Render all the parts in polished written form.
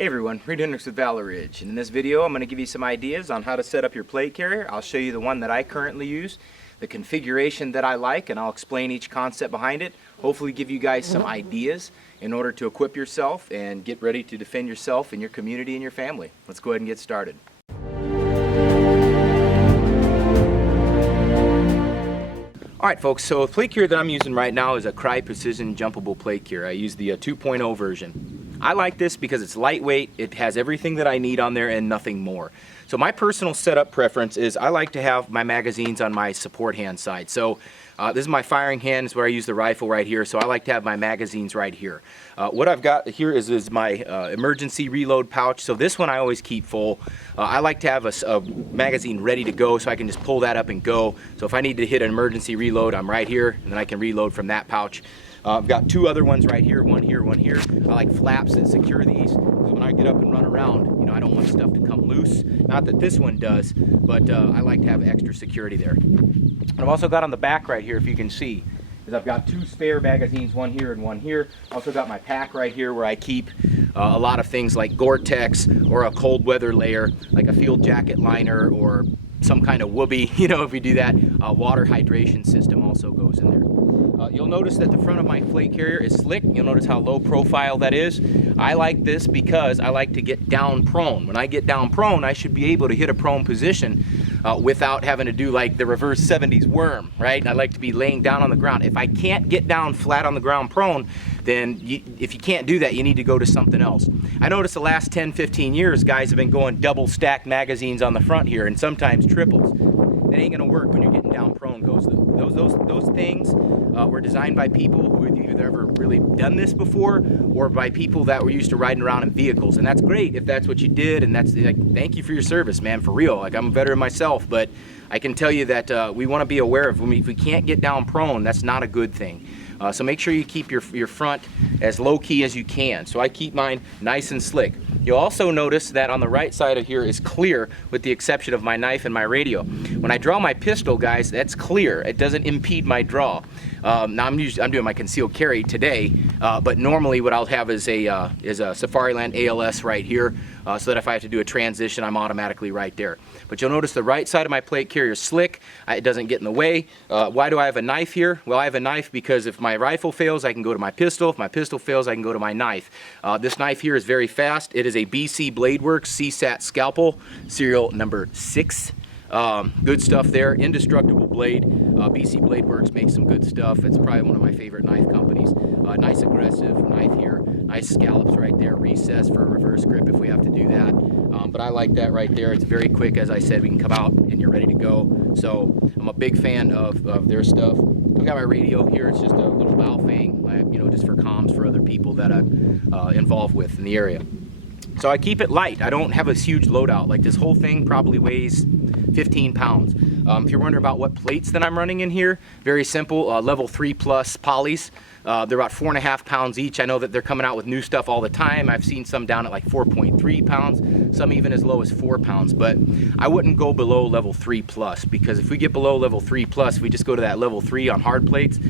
Hey everyone, Reid with Ridge, and in this video I'm going to give you some ideas on how to set up your plate carrier. I'll show you the one that I currently use, the configuration that I like, and I'll explain each concept behind it. Hopefully give you guys some ideas in order to equip yourself and get ready to defend yourself and your community and your family. Let's go ahead and get started. Alright folks, so the plate carrier that I'm using right now is a Crye Precision Jumpable Plate Carrier. I use the 2.0 version. I like this because it's lightweight, it has everything that I need on there and nothing more. So my personal setup preference is I like to have my magazines on my support hand side. So this is my firing hand, is where I use the rifle right here, so I like to have my magazines right here. What I've got here is my emergency reload pouch, so this one I always keep full. I like to have a magazine ready to go so I can just pull that up and go. So if I need to hit an emergency reload, I'm right here, and then I can reload from that pouch. I've got two other ones right here, one here, one here. I like flaps that secure these, because when I get up and run around, you know, I don't want stuff to come loose. Not that this one does, but I like to have extra security there. And I've also got on the back right here, if you can see, is I've got two spare magazines, one here and one here. Also got my pack right here where I keep a lot of things like Gore-Tex or a cold weather layer, like a field jacket liner or some kind of whoopee, you know, if we do that. Water hydration system also goes in there. You'll notice that the front of my plate carrier is slick. You'll notice how low profile that is. I like this because I like to get down prone. When I get down prone, I should be able to hit a prone position without having to do like the reverse 70s worm, right? I like to be laying down on the ground. If I can't get down flat on the ground prone, then if you can't do that, you need to go to something else. I noticed the last 10-15 years, guys have been going double stacked magazines on the front here and sometimes triples. That ain't gonna work when you're getting down prone. Those things were designed by people who have either ever really done this before or by people that were used to riding around in vehicles. And that's great if that's what you did, and that's like, thank you for your service, man, for real. Like, I'm a veteran myself, but I can tell you that we want to be aware of if we can't get down prone, that's not a good thing. So make sure you keep your front as low key as you can. So I keep mine nice and slick. You'll also notice that on the right side of here is clear, with the exception of my knife and my radio. When I draw my pistol, guys, that's clear. It doesn't impede my draw. Now I'm doing my concealed carry today, but normally what I'll have is a Safariland ALS right here, so that if I have to do a transition, I'm automatically right there. But you'll notice the right side of my plate carrier is slick. It doesn't get in the way. Why do I have a knife here? Well, I have a knife because if my rifle fails, I can go to my pistol. If my pistol fails, I can go to my knife. This knife here is very fast. It is a BC Bladeworks CSAT scalpel, serial number 6. Good stuff there, indestructible blade. BC Bladeworks makes some good stuff. It's probably one of my favorite knife companies. Nice aggressive knife here, nice scallops right there, recess for a reverse grip if we have to do that. But I like that right there. It's very quick, as I said. We can come out and you're ready to go. So I'm a big fan of their stuff. I've got my radio here. It's just a little Baofeng, you know, just for comms for other people that I'm involved with in the area. So I keep it light. I don't have a huge loadout. Like, this whole thing probably weighs 15 pounds. If you're wondering about what plates that I'm running in here, very simple, level 3 plus polys. They're about 4.5 pounds each. I know that they're coming out with new stuff all the time. I've seen some down at like 4.3 pounds, some even as low as 4 pounds, but I wouldn't go below level 3 plus, because if we get below level 3 plus, if we just go to that level 3 on hard plates,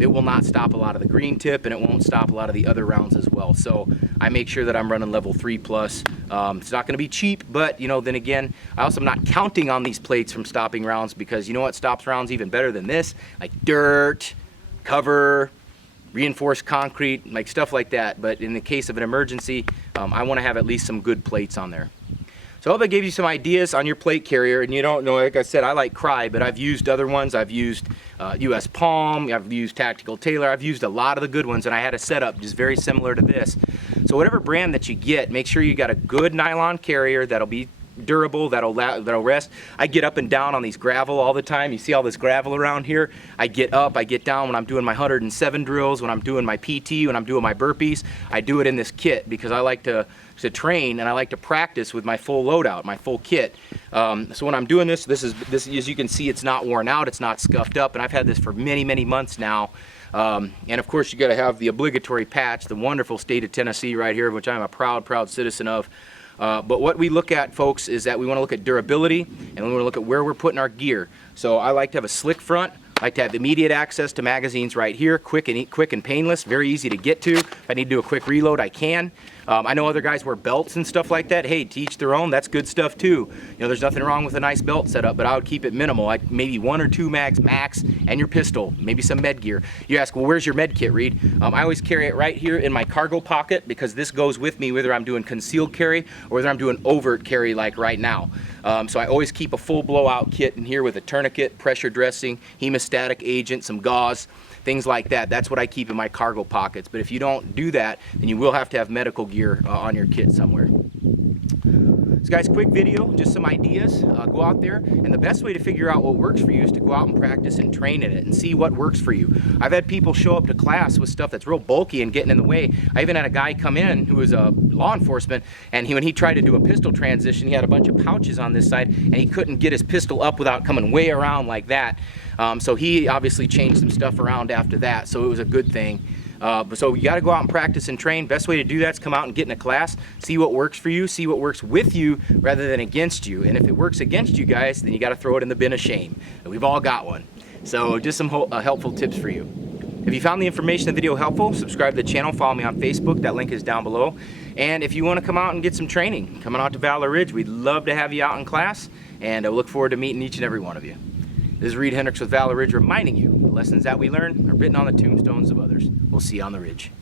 it will not stop a lot of the green tip, and it won't stop a lot of the other rounds as well. So I make sure that I'm running level 3 plus. It's not gonna be cheap, but you know, then again, I also am not counting on these plates from stopping rounds, because you know what stops rounds even better than this? Like dirt, cover, reinforced concrete, like stuff like that. But in the case of an emergency, I want to have at least some good plates on there. So I hope I gave you some ideas on your plate carrier. And you don't know, like I said, I like Crye, but I've used other ones. I've used US Palm, I've used Tactical Tailor, I've used a lot of the good ones, and I had a setup just very similar to this. So whatever brand that you get, make sure you got a good nylon carrier that'll be durable, that'll rest. I get up and down on these gravel all the time. You see all this gravel around here? I get up, I get down when I'm doing my 107 drills, when I'm doing my PT, when I'm doing my burpees. I do it in this kit because I like to train and I like to practice with my full loadout, my full kit. So when I'm doing this, as you can see, it's not worn out, it's not scuffed up, and I've had this for many, many months now. And of course, you got to have the obligatory patch, the wonderful state of Tennessee right here, which I'm a proud citizen of. But what we look at, folks, is that we want to look at durability, and we want to look at where we're putting our gear. So I like to have a slick front. I like to have immediate access to magazines right here, quick and painless, very easy to get to. If I need to do a quick reload, I can. I know other guys wear belts and stuff like that. Hey, to each their own, that's good stuff too. You know, there's nothing wrong with a nice belt setup, but I would keep it minimal. Like maybe 1 or 2 mags max, and your pistol, maybe some med gear. You ask, well, where's your med kit, Reid? I always carry it right here in my cargo pocket because this goes with me whether I'm doing concealed carry or whether I'm doing overt carry like right now. So I always keep a full blowout kit in here with a tourniquet, pressure dressing, hemostatic agent, some gauze, things like that. That's what I keep in my cargo pockets. But if you don't do that, then you will have to have medical gear on your kit somewhere. So guys, quick video, just some ideas. Go out there, and the best way to figure out what works for you is to go out and practice and train in it and see what works for you. I've had people show up to class with stuff that's real bulky and getting in the way. I even had a guy come in who was a law enforcement, and when he tried to do a pistol transition, he had a bunch of pouches on this side, and he couldn't get his pistol up without coming way around like that. So he obviously changed some stuff around after that, so it was a good thing. So you got to go out and practice and train. Best way to do that is come out and get in a class, see what works for you, see what works with you rather than against you. And if it works against you guys, then you got to throw it in the bin of shame. We've all got one. So just some helpful tips for you. If you found the information in the video helpful, subscribe to the channel, follow me on Facebook, that link is down below. And if you want to come out and get some training, coming out to Valor Ridge, we'd love to have you out in class, and I look forward to meeting each and every one of you. This is Reid Henrichs with Valor Ridge reminding you the lessons that we learn are written on the tombstones of others. We'll see you on the ridge.